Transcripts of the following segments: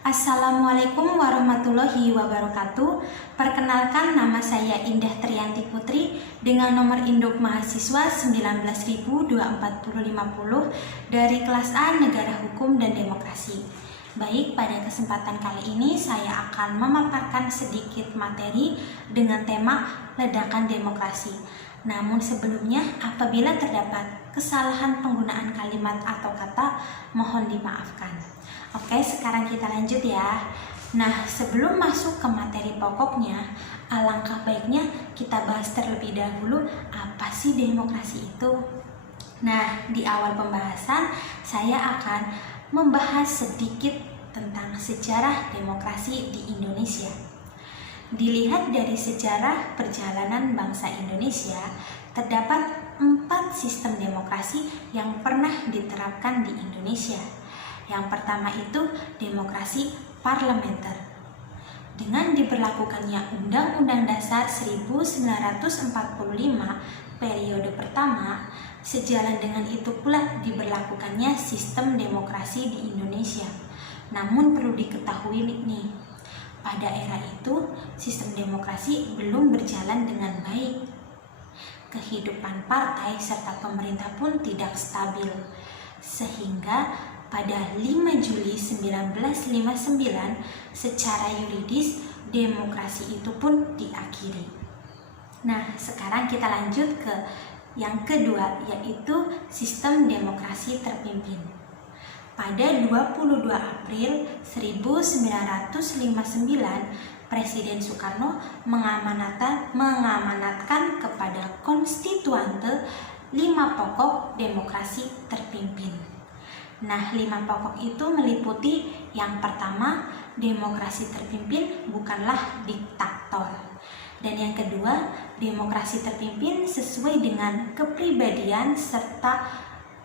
Assalamualaikum warahmatullahi wabarakatuh. Perkenalkan, nama saya Indah Triyanti Putri dengan nomor induk mahasiswa 19.24050 dari kelas A Negara Hukum dan Demokrasi. Baik, pada kesempatan kali ini saya akan memaparkan sedikit materi dengan tema ledakan demokrasi. Namun sebelumnya, apabila terdapat kesalahan penggunaan kalimat atau kata, mohon dimaafkan. Oke, sekarang kita lanjut ya. Nah, sebelum masuk ke materi pokoknya, alangkah baiknya kita bahas terlebih dahulu apa sih demokrasi itu. Nah, di awal pembahasan saya akan membahas sedikit tentang sejarah demokrasi di Indonesia. Dilihat dari sejarah perjalanan bangsa Indonesia, terdapat 4 sistem demokrasi yang pernah diterapkan di Indonesia. Yang pertama itu demokrasi parlementer. Dengan diberlakukannya Undang-Undang Dasar 1945 periode pertama, sejalan dengan itu pula diberlakukannya sistem demokrasi di Indonesia. Namun perlu diketahui nih, pada era itu sistem demokrasi belum berjalan dengan baik. Kehidupan partai serta pemerintah pun tidak stabil, sehingga pada 5 Juli 1959 secara yuridis demokrasi itu pun diakhiri. Nah, sekarang kita lanjut ke yang kedua, yaitu sistem demokrasi terpimpin. Pada 22 April 1959, Presiden Soekarno mengamanatkan kepada konstituante 5 pokok demokrasi terpimpin. Nah, 5 pokok itu meliputi yang pertama, demokrasi terpimpin bukanlah diktator. Dan yang kedua, demokrasi terpimpin sesuai dengan kepribadian serta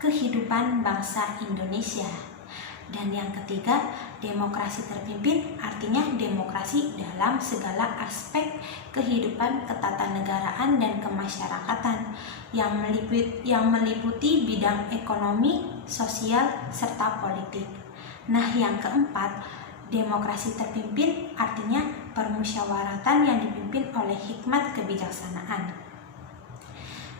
kehidupan bangsa Indonesia. Dan yang ketiga, demokrasi terpimpin artinya demokrasi dalam segala aspek kehidupan ketatanegaraan dan kemasyarakatan yang meliputi bidang ekonomi, sosial, serta politik. Nah, yang keempat, demokrasi terpimpin artinya permusyawaratan yang dipimpin oleh hikmat kebijaksanaan.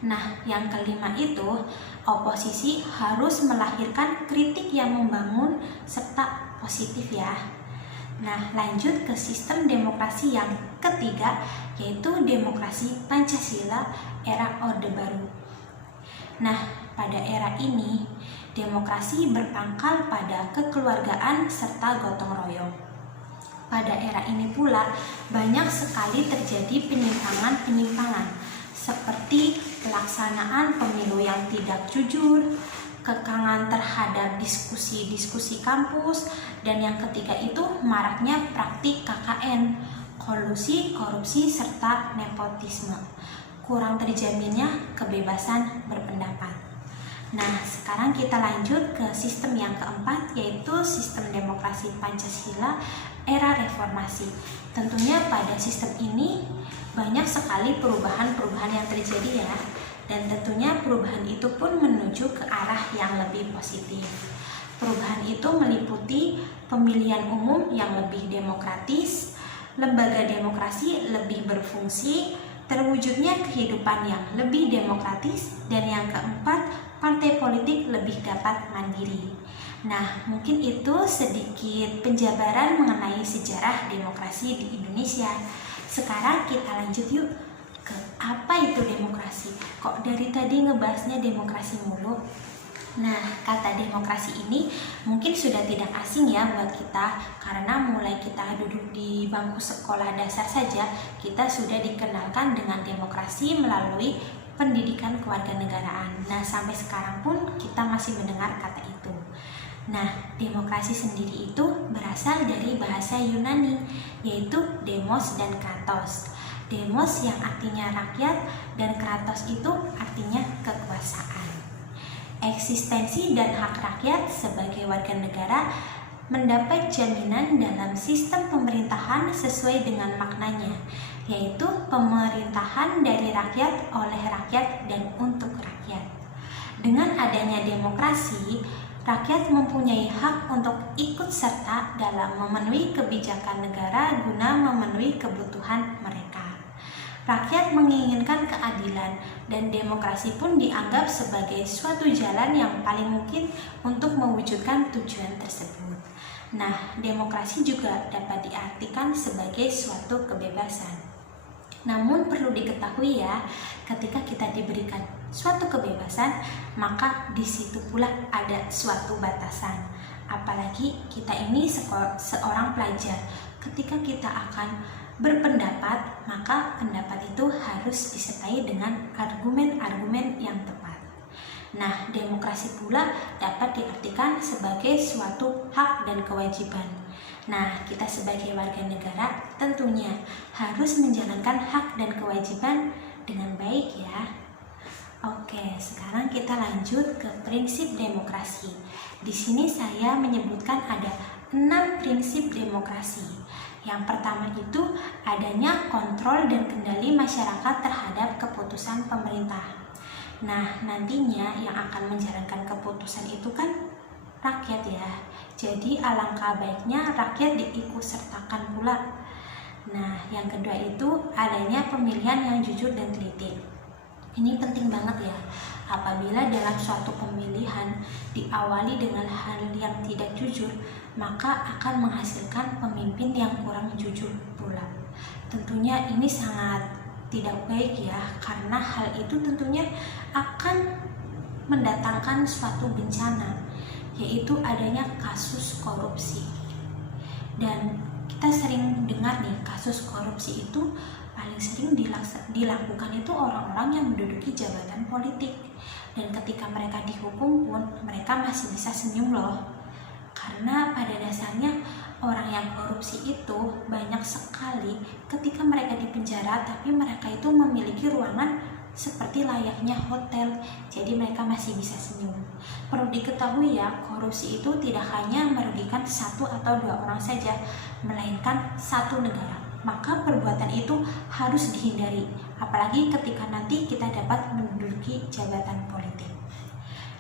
Nah, yang kelima itu, oposisi harus melahirkan kritik yang membangun serta positif ya. Nah, lanjut ke sistem demokrasi yang ketiga, yaitu demokrasi Pancasila era Orde Baru. Nah, pada era ini, demokrasi berpangkal pada kekeluargaan serta gotong royong. Pada era ini pula, banyak sekali terjadi penyimpangan-penyimpangan, seperti pelaksanaan pemilu yang tidak jujur, kekangan terhadap diskusi-diskusi kampus, dan yang ketiga itu maraknya praktik KKN, kolusi, korupsi, serta nepotisme. Kurang terjaminnya kebebasan berpendapat. Nah, sekarang kita lanjut ke sistem yang keempat, yaitu sistem demokrasi Pancasila era reformasi. Tentunya pada sistem ini banyak sekali perubahan-perubahan yang terjadi ya, dan tentunya perubahan itu pun menuju ke arah yang lebih positif. Perubahan itu meliputi pemilihan umum yang lebih demokratis, lembaga demokrasi lebih berfungsi, terwujudnya kehidupan yang lebih demokratis, dan yang keempat, partai politik lebih dapat mandiri. Nah, mungkin itu sedikit penjabaran mengenai sejarah demokrasi di Indonesia. Sekarang kita lanjut yuk ke apa itu demokrasi. Kok dari tadi ngebahasnya demokrasi mulu? Nah, kata demokrasi ini mungkin sudah tidak asing ya buat kita, karena mulai kita duduk di bangku sekolah dasar saja kita sudah dikenalkan dengan demokrasi melalui pendidikan kewarganegaraan. Nah, sampai sekarang pun kita masih mendengar kata itu. Nah, demokrasi sendiri itu berasal dari bahasa Yunani, yaitu demos dan kratos. Demos yang artinya rakyat, dan kratos itu artinya kekuasaan. Eksistensi dan hak rakyat sebagai warga negara mendapat jaminan dalam sistem pemerintahan sesuai dengan maknanya, yaitu pemerintahan dari rakyat, oleh rakyat, dan untuk rakyat. Dengan adanya demokrasi, Rakyat mempunyai hak untuk ikut serta dalam memenuhi kebijakan negara guna memenuhi kebutuhan mereka. Rakyat menginginkan keadilan, dan demokrasi pun dianggap sebagai suatu jalan yang paling mungkin untuk mewujudkan tujuan tersebut. Nah, demokrasi juga dapat diartikan sebagai suatu kebebasan. Namun perlu diketahui ya, ketika kita diberikan suatu kebebasan, maka di situ pula ada suatu batasan. Apalagi kita ini seorang pelajar, ketika kita akan berpendapat, maka pendapat itu harus disertai dengan argumen-argumen yang tepat. Nah, demokrasi pula dapat diartikan sebagai suatu hak dan kewajiban. Nah, kita sebagai warga negara tentunya harus menjalankan hak dan kewajiban dengan baik ya. Oke, sekarang kita lanjut ke prinsip demokrasi. Di sini saya menyebutkan ada 6 prinsip demokrasi. Yang pertama itu adanya kontrol dan kendali masyarakat terhadap keputusan pemerintah. Nah, nantinya yang akan menjalankan keputusan itu kan rakyat ya. Jadi alangkah baiknya rakyat diikutsertakan pula. Nah, yang kedua itu adanya pemilihan yang jujur dan teliti. Ini penting banget ya. Apabila dalam suatu pemilihan diawali dengan hal yang tidak jujur, maka akan menghasilkan pemimpin yang kurang jujur pula. Tentunya ini sangat tidak baik ya, karena hal itu tentunya akan mendatangkan suatu bencana, yaitu adanya kasus korupsi. Dan kita sering dengar nih, kasus korupsi itu paling sering dilakukan itu orang-orang yang menduduki jabatan politik. Dan ketika mereka dihukum pun mereka masih bisa senyum loh. Karena pada dasarnya orang yang korupsi itu banyak sekali ketika mereka di penjara, tapi mereka itu memiliki ruangan seperti layaknya hotel, jadi mereka masih bisa senyum. Perlu diketahui ya, korupsi itu tidak hanya merugikan 1 atau 2 orang saja, melainkan satu negara. Maka perbuatan itu harus dihindari, apalagi ketika nanti kita dapat menduduki jabatan politik.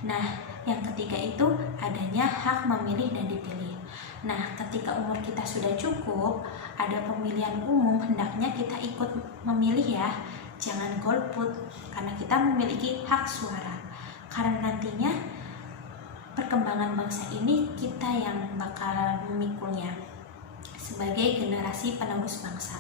Nah, yang ketiga itu adanya hak memilih dan dipilih. Nah, ketika umur kita sudah cukup, ada pemilihan umum, hendaknya kita ikut memilih ya. Jangan golput, karena kita memiliki hak suara. Karena nantinya perkembangan bangsa ini kita yang bakal memikulnya sebagai generasi penerus bangsa.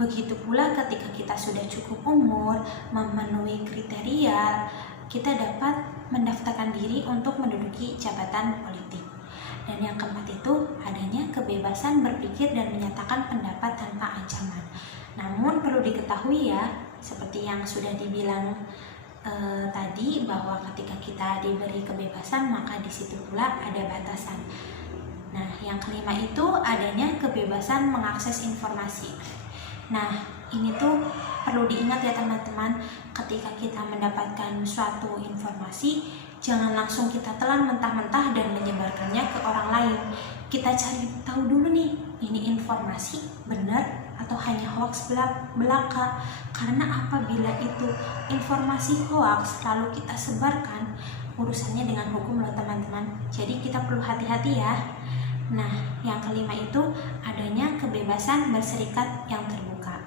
Begitu pula ketika kita sudah cukup umur, memenuhi kriteria, kita dapat mendaftarkan diri untuk menduduki jabatan politik. Dan yang keempat itu adanya kebebasan berpikir dan menyatakan pendapat tanpa ancaman. Namun perlu diketahui ya, seperti yang sudah dibilang tadi, bahwa ketika kita diberi kebebasan maka di situ pula ada batasan. Nah, yang kelima itu adanya kebebasan mengakses informasi. Nah, ini tuh perlu diingat ya teman-teman, ketika kita mendapatkan suatu informasi, jangan langsung kita telan mentah-mentah dan menyebarkannya ke orang lain. Kita cari tahu dulu nih, ini informasi benar atau hanya hoax belaka. Karena apabila itu informasi hoax lalu kita sebarkan, urusannya dengan hukum loh teman-teman. Jadi kita perlu hati-hati ya. Nah, yang kelima itu adanya kebebasan berserikat yang terbuka.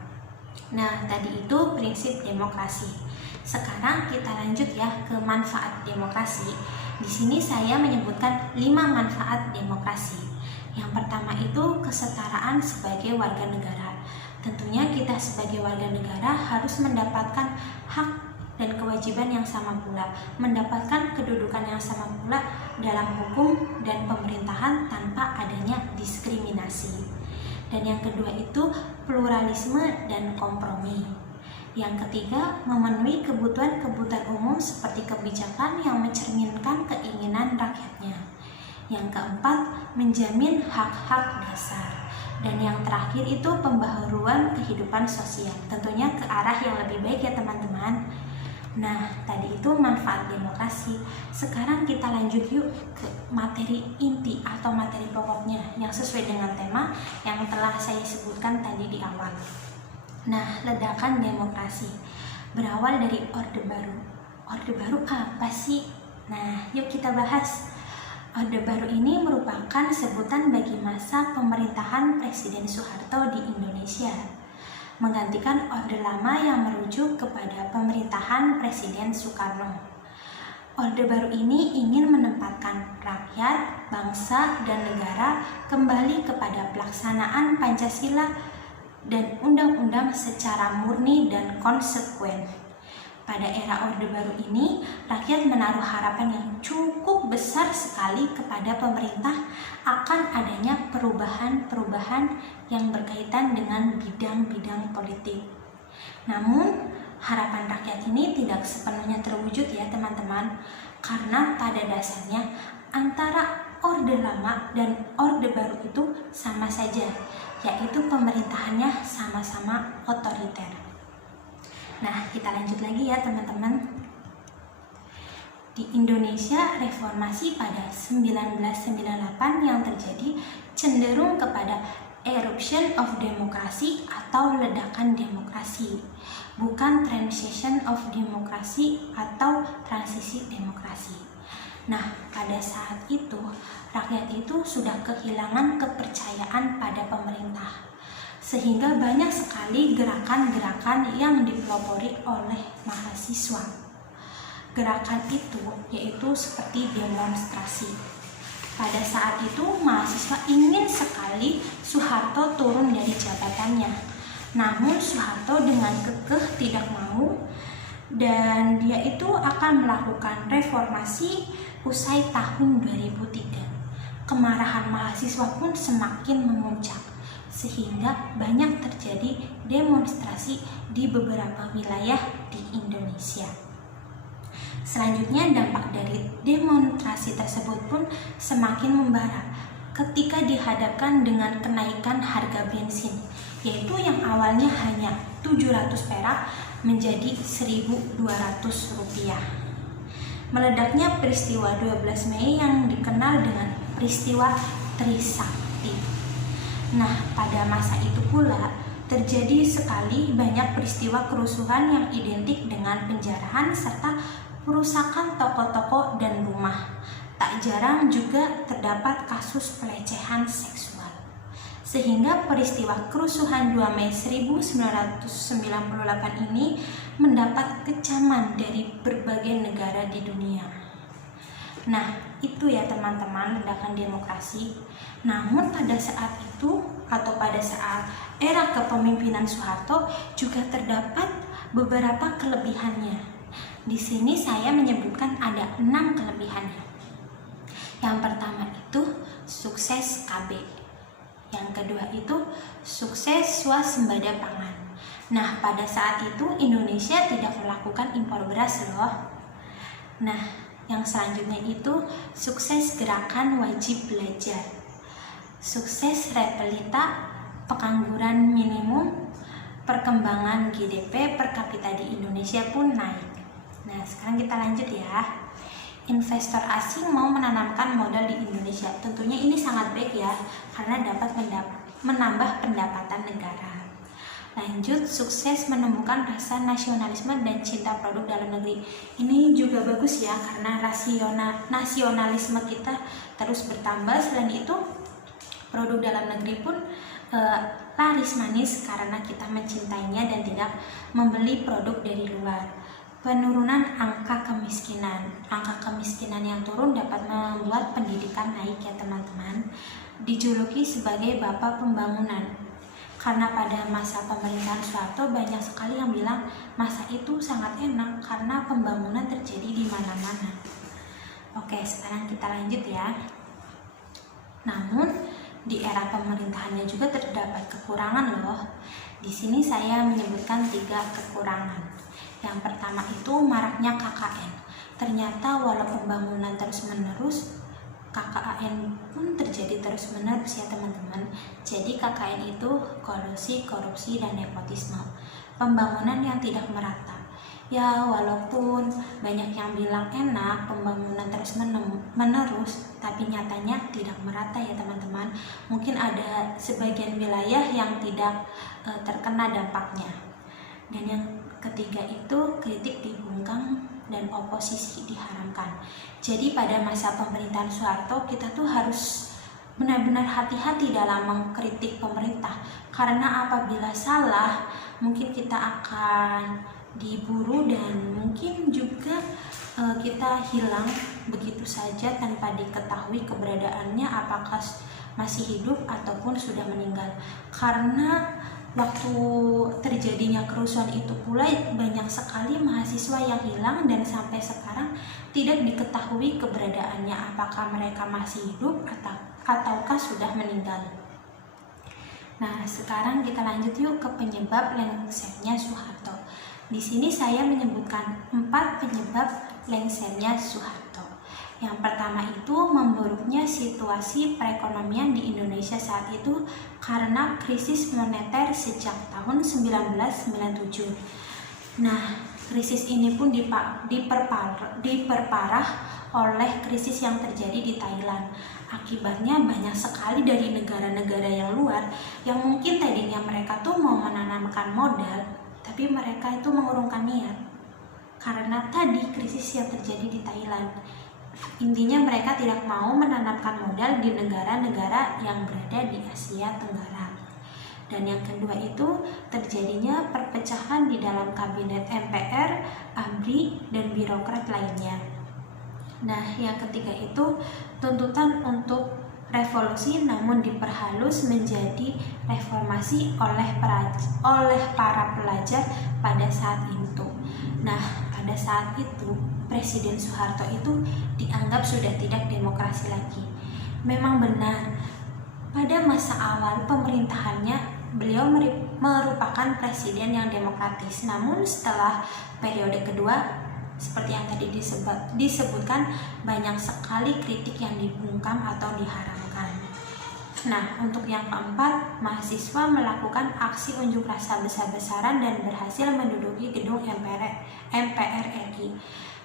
Nah, tadi itu prinsip demokrasi. Sekarang kita lanjut ya ke manfaat demokrasi. Di sini saya menyebutkan 5 manfaat demokrasi. Yang pertama itu kesetaraan sebagai warga negara. Tentunya kita sebagai warga negara harus mendapatkan hak dan kewajiban yang sama pula, mendapatkan kedudukan yang sama pula dalam hukum dan pemerintahan tanpa adanya diskriminasi. Dan yang kedua itu pluralisme dan kompromi. Yang ketiga, memenuhi kebutuhan-kebutuhan umum seperti kebijakan yang mencerminkan keinginan rakyatnya. Yang keempat, menjamin hak-hak dasar. Dan yang terakhir itu pembaharuan kehidupan sosial, tentunya ke arah yang lebih baik ya teman-teman. Nah, tadi itu manfaat demokrasi. Sekarang kita lanjut yuk ke materi inti atau materi pokoknya yang sesuai dengan tema yang telah saya sebutkan tadi di awal. Nah, ledakan demokrasi berawal dari Orde Baru. Orde Baru apa sih? Nah, yuk kita bahas. Orde Baru ini merupakan sebutan bagi masa pemerintahan Presiden Soeharto di Indonesia, menggantikan Orde Lama yang merujuk kepada pemerintahan Presiden Soekarno. Orde Baru ini ingin menempatkan rakyat, bangsa, dan negara kembali kepada pelaksanaan Pancasila dan undang-undang secara murni dan konsekuen. Pada era Orde Baru ini, rakyat menaruh harapan yang cukup besar sekali kepada pemerintah akan adanya perubahan-perubahan yang berkaitan dengan bidang-bidang politik. Namun, harapan rakyat ini tidak sepenuhnya terwujud ya teman-teman, karena pada dasarnya antara Orde Lama dan Orde Baru itu sama saja, yaitu pemerintahannya sama-sama otoriter. Nah, kita lanjut lagi ya teman-teman. Di Indonesia, reformasi pada 1998 yang terjadi cenderung kepada eruption of demokrasi atau ledakan demokrasi, bukan transition of demokrasi atau transisi demokrasi. Nah, pada saat itu, rakyat itu sudah kehilangan kepercayaan pada pemerintah, sehingga banyak sekali gerakan-gerakan yang dipelopori oleh mahasiswa. Gerakan itu yaitu seperti demonstrasi. Pada saat itu mahasiswa ingin sekali Soeharto turun dari jabatannya. Namun Soeharto dengan kekeh tidak mau, dan dia itu akan melakukan reformasi usai tahun 2003. Kemarahan mahasiswa pun semakin memuncak, sehingga banyak terjadi demonstrasi di beberapa wilayah di Indonesia. Selanjutnya, dampak dari demonstrasi tersebut pun semakin membara ketika dihadapkan dengan kenaikan harga bensin, yaitu yang awalnya hanya 700 perak menjadi 1.200 rupiah. Meledaknya peristiwa 12 Mei yang dikenal dengan peristiwa Trisakti. Nah, pada masa itu pula terjadi sekali banyak peristiwa kerusuhan yang identik dengan penjarahan serta perusakan toko-toko dan rumah. Tak jarang juga terdapat kasus pelecehan seksual. Sehingga peristiwa kerusuhan 2 Mei 1998 ini mendapat kecaman dari berbagai negara di dunia. Nah, itu ya teman-teman, ledakan demokrasi. Namun pada saat itu atau pada saat era kepemimpinan Soeharto juga terdapat beberapa kelebihannya. Di sini saya menyebutkan ada 6 kelebihannya. Yang pertama itu sukses KB. Yang kedua itu sukses swasembada pangan. Nah, pada saat itu Indonesia tidak melakukan impor beras loh. Nah, yang selanjutnya itu sukses gerakan wajib belajar, sukses repelita, pengangguran minimum, perkembangan GDP per kapita di Indonesia pun naik. Nah, sekarang kita lanjut ya. Investor asing mau menanamkan modal di Indonesia. Tentunya ini sangat baik ya, karena dapat menambah pendapatan negara. Lanjut, sukses menemukan rasa nasionalisme dan cinta produk dalam negeri. Ini juga bagus ya, karena nasionalisme kita terus bertambah. Selain itu, produk dalam negeri pun laris manis karena kita mencintainya dan tidak membeli produk dari luar. Penurunan angka kemiskinan. Angka kemiskinan yang turun dapat membuat pendidikan naik ya teman-teman. Dijuluki sebagai Bapak Pembangunan. Karena pada masa pemerintahan Soeharto banyak sekali yang bilang masa itu sangat enak karena pembangunan terjadi di mana-mana. Oke, sekarang kita lanjut ya. Namun di era pemerintahannya juga terdapat kekurangan loh. Di sini saya menyebutkan 3 kekurangan. Yang pertama itu maraknya KKN. Ternyata walau pembangunan terus-menerus, KKN pun terjadi terus-menerus ya teman-teman. Jadi KKN itu kolusi, korupsi, dan nepotisme. Pembangunan yang tidak merata. Ya walaupun banyak yang bilang enak, pembangunan terus-menerus, tapi nyatanya tidak merata ya teman-teman. Mungkin ada sebagian wilayah yang tidak terkena dampaknya. Dan yang ketiga itu kritik dibungkam dan oposisi diharamkan. Jadi pada masa pemerintahan Soeharto kita tuh harus benar-benar hati-hati dalam mengkritik pemerintah, karena apabila salah mungkin kita akan diburu dan mungkin juga kita hilang begitu saja tanpa diketahui keberadaannya apakah masih hidup ataupun sudah meninggal. Karena waktu terjadinya kerusuhan itu pula banyak sekali mahasiswa yang hilang dan sampai sekarang tidak diketahui keberadaannya apakah mereka masih hidup ataukah sudah meninggal. Nah, sekarang kita lanjut yuk ke penyebab lengsernya Soeharto. Di sini saya menyebutkan 4 penyebab lengsernya Soeharto. Yang pertama itu memburuknya situasi perekonomian di Indonesia saat itu karena krisis moneter sejak tahun 1997. Nah, krisis ini pun diperparah oleh krisis yang terjadi di Thailand. Akibatnya banyak sekali dari negara-negara yang luar yang mungkin tadinya mereka tuh mau menanamkan modal, tapi mereka itu mengurungkan niat karena tadi krisis yang terjadi di Thailand. Intinya mereka tidak mau menanamkan modal di negara-negara yang berada di Asia Tenggara. Dan yang kedua itu terjadinya perpecahan di dalam kabinet MPR, ABRI, dan birokrat lainnya. Nah, yang ketiga itu tuntutan untuk revolusi namun diperhalus menjadi reformasi oleh para pelajar pada saat itu. Nah, pada saat itu Presiden Soeharto itu dianggap sudah tidak demokrasi lagi. Memang benar, pada masa awal pemerintahannya beliau merupakan presiden yang demokratis. Namun setelah periode kedua, seperti yang tadi disebutkan, banyak sekali kritik yang dibungkam atau diharamkan. Nah, untuk yang keempat, mahasiswa melakukan aksi unjuk rasa besar-besaran dan berhasil menduduki gedung MPR RI.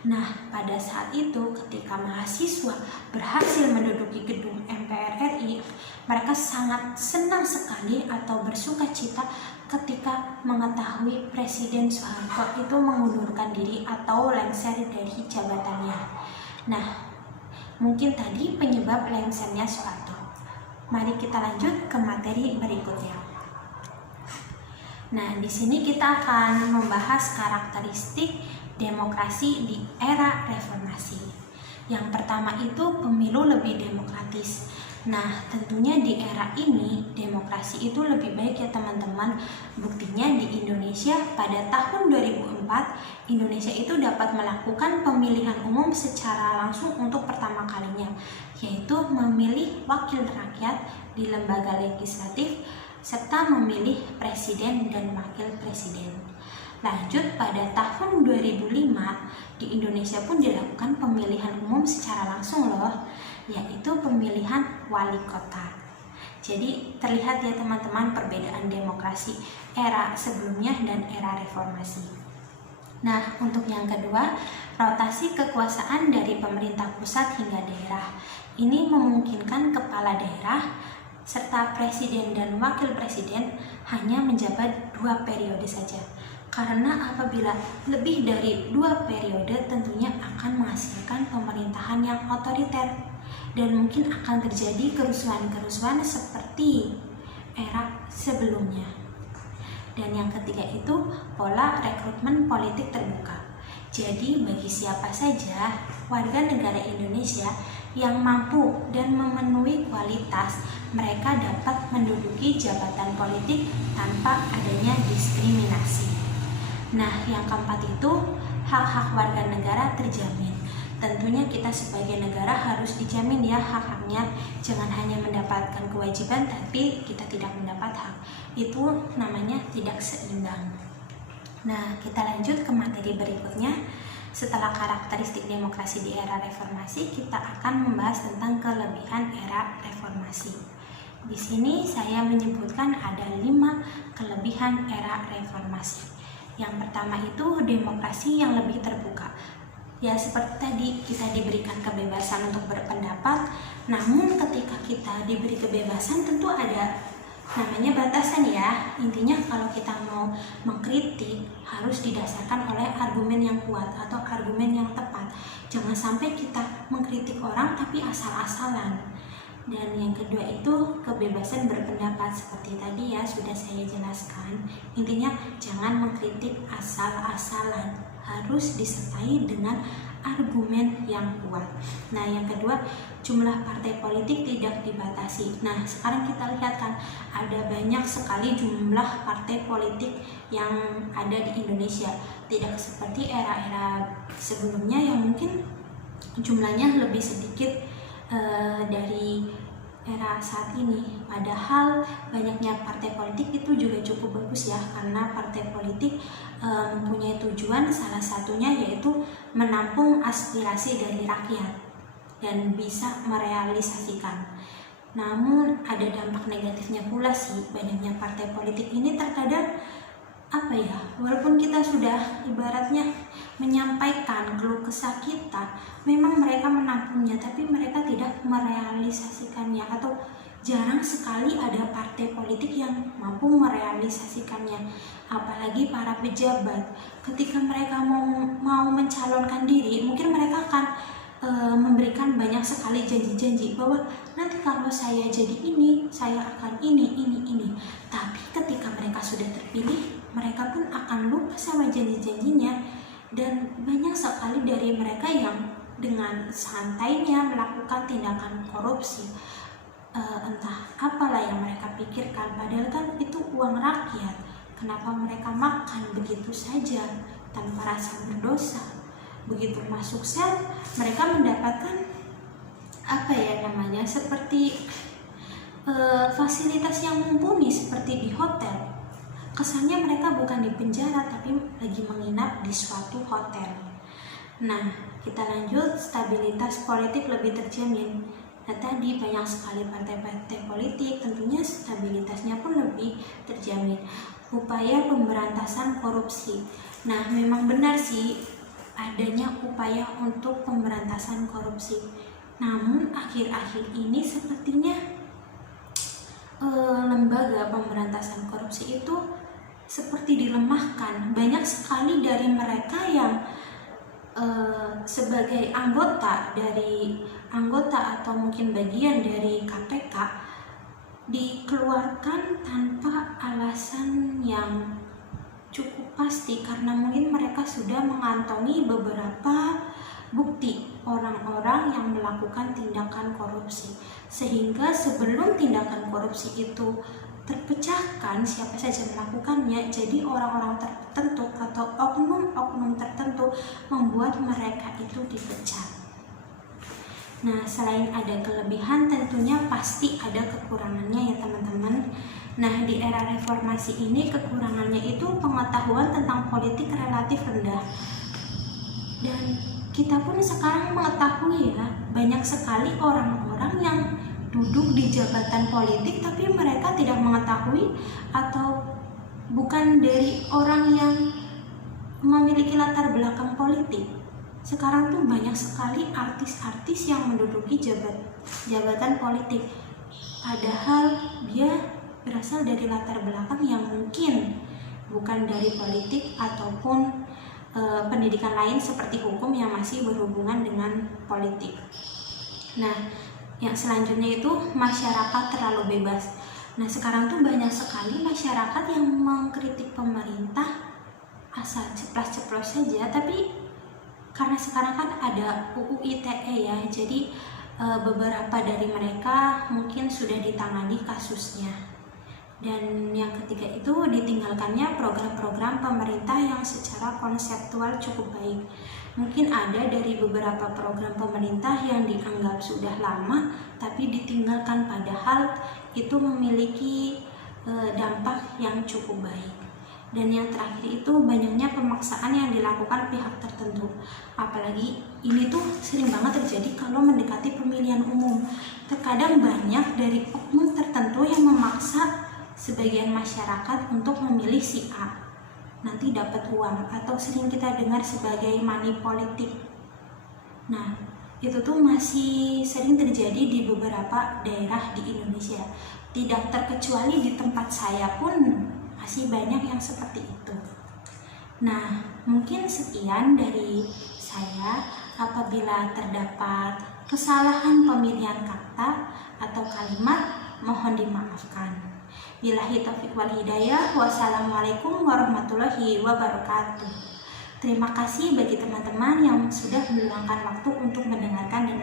Nah, pada saat itu ketika mahasiswa berhasil menduduki gedung MPR RI, mereka sangat senang sekali atau bersukacita ketika mengetahui Presiden Soeharto itu mengundurkan diri atau lengser dari jabatannya. Nah, mungkin tadi penyebab lengsernya Soeharto. Mari kita lanjut ke materi berikutnya. Nah, di sini kita akan membahas karakteristik demokrasi di era reformasi. Yang pertama itu pemilu lebih demokratis. Nah, tentunya di era ini demokrasi itu lebih baik ya teman-teman. Buktinya di Indonesia pada tahun 2004 Indonesia itu dapat melakukan pemilihan umum secara langsung untuk pertama kalinya, yaitu memilih wakil rakyat di lembaga legislatif serta memilih presiden dan wakil presiden. Lanjut pada tahun 2005 di Indonesia pun dilakukan pemilihan umum secara langsung loh, yaitu pemilihan wali kota. Jadi terlihat ya teman-teman perbedaan demokrasi era sebelumnya dan era reformasi. Nah, untuk yang kedua, rotasi kekuasaan dari pemerintah pusat hingga daerah. Ini memungkinkan kepala daerah serta presiden dan wakil presiden hanya menjabat 2 periode saja. Karena apabila lebih dari 2 periode tentunya akan menghasilkan pemerintahan yang otoriter dan mungkin akan terjadi kerusuhan-kerusuhan seperti era sebelumnya. Dan yang ketiga itu pola rekrutmen politik terbuka. Jadi bagi siapa saja warga negara Indonesia yang mampu dan memenuhi kualitas, mereka dapat menduduki jabatan politik tanpa adanya diskriminasi. Nah, yang keempat itu hak-hak warga negara terjamin. Tentunya kita sebagai negara harus dijamin ya hak-haknya. Jangan hanya mendapatkan kewajiban tapi kita tidak mendapat hak. Itu namanya tidak seimbang. Nah, kita lanjut ke materi berikutnya. Setelah karakteristik demokrasi di era reformasi, kita akan membahas tentang kelebihan era reformasi. Di sini saya menyebutkan ada 5 kelebihan era reformasi. Yang pertama itu demokrasi yang lebih terbuka. Ya seperti tadi kita diberikan kebebasan untuk berpendapat, namun ketika kita diberi kebebasan tentu ada namanya batasan ya. Intinya kalau kita mau mengkritik harus didasarkan oleh argumen yang kuat atau argumen yang tepat. Jangan sampai kita mengkritik orang tapi asal-asalan. Dan yang kedua itu kebebasan berpendapat, seperti tadi ya sudah saya jelaskan. Intinya jangan mengkritik asal-asalan, harus disertai dengan argumen yang kuat. Nah, yang kedua, jumlah partai politik tidak dibatasi. Nah, sekarang kita lihat kan ada banyak sekali jumlah partai politik yang ada di Indonesia. Tidak seperti era-era sebelumnya yang mungkin jumlahnya lebih sedikit dari era saat ini. Padahal banyaknya partai politik itu juga cukup bagus ya, karena partai politik mempunyai tujuan, salah satunya yaitu menampung aspirasi dari rakyat dan bisa merealisasikan. Namun ada dampak negatifnya pula sih, banyaknya partai politik ini terkadang walaupun kita sudah ibaratnya menyampaikan keluh kesah kita, memang mereka menampungnya tapi mereka tidak merealisasikannya, atau jarang sekali ada partai politik yang mampu merealisasikannya. Apalagi para pejabat, ketika mereka mau mencalonkan diri, mungkin mereka akan memberikan banyak sekali janji-janji bahwa nanti kalau saya jadi ini, saya akan ini. Tapi ketika mereka sudah terpilih, mereka pun akan lupa sama janji-janjinya, dan banyak sekali dari mereka yang dengan santainya melakukan tindakan korupsi. Entah apalah yang mereka pikirkan, padahal kan itu uang rakyat. Kenapa mereka makan begitu saja tanpa rasa berdosa? Begitu masuk sel, mereka mendapatkan seperti fasilitas yang mumpuni seperti di hotel. Kesannya mereka bukan di penjara tapi lagi menginap di suatu hotel. Nah, kita lanjut, stabilitas politik lebih terjamin. Nah, tadi banyak sekali partai-partai politik, tentunya stabilitasnya pun lebih terjamin. Upaya pemberantasan korupsi. Nah, memang benar sih adanya upaya untuk pemberantasan korupsi. Namun akhir-akhir ini sepertinya lembaga pemberantasan korupsi itu seperti dilemahkan. Banyak sekali dari mereka yang sebagai anggota atau mungkin bagian dari KPK dikeluarkan tanpa alasan yang cukup pasti, karena mungkin mereka sudah mengantongi beberapa bukti orang-orang yang melakukan tindakan korupsi, sehingga sebelum tindakan korupsi itu terpecahkan siapa saja melakukannya, jadi orang-orang tertentu atau oknum-oknum tertentu membuat mereka itu dipecat. Nah, selain ada kelebihan, tentunya pasti ada kekurangannya ya teman-teman. Nah, di era reformasi ini kekurangannya itu pengetahuan tentang politik relatif rendah. Dan kita pun sekarang mengetahui ya, banyak sekali orang-orang yang duduk di jabatan politik tapi mereka tidak mengetahui atau bukan dari orang yang memiliki latar belakang politik. Sekarang tuh banyak sekali artis-artis yang menduduki jabatan politik, padahal dia berasal dari latar belakang yang mungkin bukan dari politik ataupun pendidikan lain seperti hukum yang masih berhubungan dengan politik. Nah, yang selanjutnya itu masyarakat terlalu bebas. Nah, sekarang tuh banyak sekali masyarakat yang mengkritik pemerintah asal ceplas-ceplos saja, tapi karena sekarang kan ada UU ITE ya, jadi beberapa dari mereka mungkin sudah ditangani kasusnya. Dan yang ketiga itu ditinggalkannya program-program pemerintah yang secara konseptual cukup baik. Mungkin ada dari beberapa program pemerintah yang dianggap sudah lama tapi ditinggalkan, padahal itu memiliki dampak yang cukup baik. Dan yang terakhir itu banyaknya pemaksaan yang dilakukan pihak tertentu. Apalagi ini tuh sering banget terjadi kalau mendekati pemilihan umum. Terkadang banyak dari oknum tertentu yang memaksa sebagian masyarakat untuk memilih si A, nanti dapat uang, atau sering kita dengar sebagai money politik. Nah, itu tuh masih sering terjadi di beberapa daerah di Indonesia. Tidak terkecuali di tempat saya pun masih banyak yang seperti itu. Nah, mungkin sekian dari saya. Apabila terdapat kesalahan pemilihan kata atau kalimat, mohon dimaafkan. Billahi taufiq wal hidayah. Wassalamualaikum warahmatullahi wabarakatuh. Terima kasih bagi teman-teman yang sudah meluangkan waktu untuk mendengarkan dan